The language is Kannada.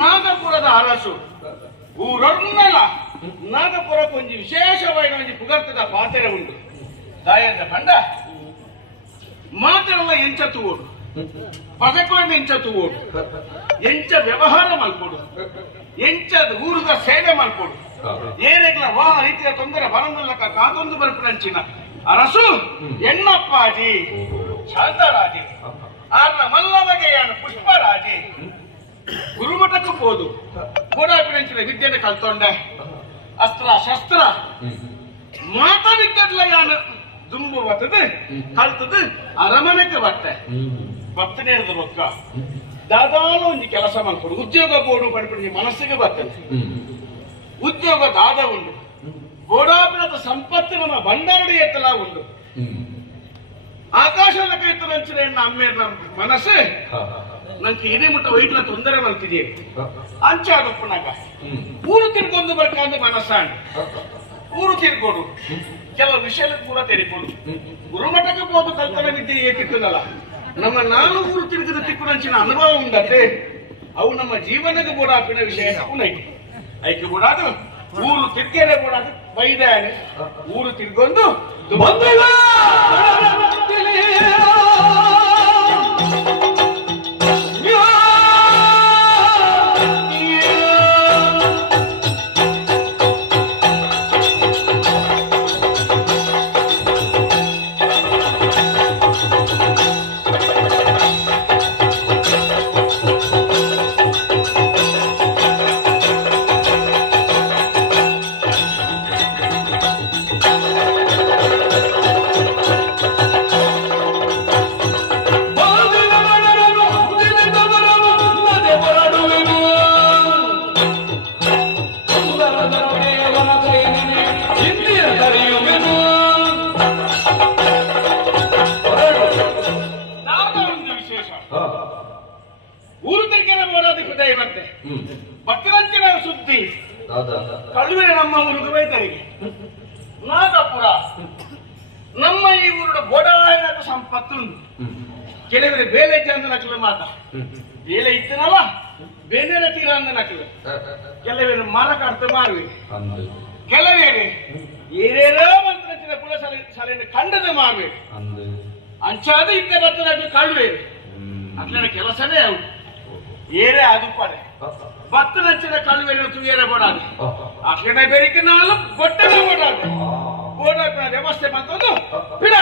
ನಾಗಪುರದ ಅರಸು ಊರೊನ್ನಲ ನಾಗಪುರ ಕೊಂಚ ವಿಶೇಷವಾಗಿ ಒಂದು ಪುಗರ್ತದ ಪಾತ್ರೆ ಉಂಟು ದಾಯದ ಬಂಡ ಮಾತೆಲ್ಲ ಎಂಚ ತೂಡು ಪದಕೊಂಡು ಎಂಚ ತೂಡು ಎಂಚ ವ್ಯವಹಾರ ಮಾಡ್ಕೊಡು ಎಂಚ ಊರದ ಸೇವೆ ಮಾಡ್ಕೊಡು ಏನೆಲ್ಲ ವಾಹ ರೀತಿಯ ತೊಂದರೆ ಬರಂದಲ್ಲಕ ಕಾದೊಂದು ಬರ್ಪಂಚಿನ ಅರಸು ಎಣ್ಣಪ್ಪಾಜಿ ಶಾಂತರಾಜಿ ಆರ್ನ ಮಲ್ಲವಗೆಯನ ಪುಷ್ಪರಾಜಿ ಗುರುಮಠಕ್ಕೂ ಹೋದು ಗೋಡಾಪಿನಂಚಿನ ವಿದ್ಯೆನ ಕಲ್ತೊಂಡೆ ಅಸ್ತ್ರ ಶಸ್ತ್ರ ಮಾತ ವಿದ್ಯೆಲ್ಲ ಯಾನ ದುಂಬು ಬರ್ತದೆ ಕಲ್ತದು ಅರಮನೆಗೆ ಬಟ್ಟೆ ಬರ್ತನೆ ಹೇಳಿದ ರೊಕ್ಕ ದಾದಾನು ಒಂದು ಕೆಲಸ ಮಾಡ್ಕೊಡು ಉದ್ಯೋಗ ಬೋರ್ಡು ಪಡ್ಬಿಡಿ ಮನಸ್ಸಿಗೆ ಬರ್ತದೆ ಉದ್ಯೋಗ ದಾದ ಉಂಟು ಗೋಡಾಪಿನದ ಸಂಪತ್ತು ನಮ್ಮ ಭಂಡಾರಡಿ ಎತ್ತಲ ಉಂಟು ಆಕಾಶದ ಕೈತರಂಚಿನ ಅಮ್ಮೆ ನಮ್ಮ ಮನಸ್ಸು ನಂಗೆ ಇಡೀ ಮುಟ್ಟ ವೈಟ್ಲ ತೊಂದರೆ ಮಾಡ್ತಿದ್ದೀವಿ ಅಂಚೆ ಆಗುಪ್ಪನಾಗ ಊರು ತಿರ್ಕೊಂಡು ಬರ್ಕಾಂದು ಮನಸ್ಸಾಂಡ್ ಊರು ತಿರ್ಗೋಡು ಕೆಲವು ವಿಷಯ ಪೂರ ತೆರಿಕೊಡು ಗುರುಮಠಕ್ಕೆ ಹೋದ ಕಲ್ಪನೆ ವಿದ್ಯೆ ಏಕಿತ್ತಲ್ಲ ನಮ್ಮ ನಾನು ಊರು ತಿರುಗಿದ ತಿಕ್ಕುನಂಚಿನ ಅನುಭವ ಉಂಡತೆ ಅವು ನಮ್ಮ ಜೀವನದ ಗೋಡಾಪಿನ ವಿಷಯ ಉಂಟು ಐಕೆ ಗೋಡಾದು ಊರು ತಿರ್ಗೇನೆ ಗೋಡಾದು ಬೈದಾನೆ ಊರು ತಿರ್ಗೊಂಡು ಊರು ತಿರ್ಗೇನೆ ಬೋಡಾದಿ ಹೃದಯ ಬಂತೆ ಭಕ್ತರಂಚಿನ ಸುದ್ದಿ ಕಳುವೆ ನಮ್ಮ ಊರಿಗೆ ವೈದ್ಯರಿಗೆ ನಾಗಪುರ ನಮ್ಮ ಈ ಊರಿನ ಬೋಡಾದ ಸಂಪತ್ತುಂಟು ಕೆಲವರೆ ಬೇಲೆ ಚಂದ ನಕಲು ಮಾತ ಬೇಲೆ ಇತ್ತನಲ್ಲ ಬೇನೆರ ತೀರ ಅಂದ ನಕಲು ಕೆಲವರೆ ಮರ ಕಡ್ತ ಮಾರುವೆ ಕೆಲವೇರೆ ಏನೇನೋ ಮಂತ್ರ ಪುಲ ಸಲೆಯನ್ನು ಕಂಡದ ಮಾರುವೆ ಅಂಚಾದ ಇದ್ದ ಭತ್ತದ ಕಳುವೆ ಅಟ್ಲನ ಕೆಲಸನೇ ಅವು ಏರೇ ಅದು ಪಡೆ ಭತ್ತನಂಚಿನ ಕಳುವೆನ ತುಗೇರೆ ಬೋಡಾದು ಅಟ್ಲನೆ ಬೆರಿಕೆ ನಾಲು ಗೊಟ್ಟನೆ ಬೋಡಾದು ಬೋಡಾದ ವ್ಯವಸ್ಥೆ ಬಂತಂದು ಬಿಡ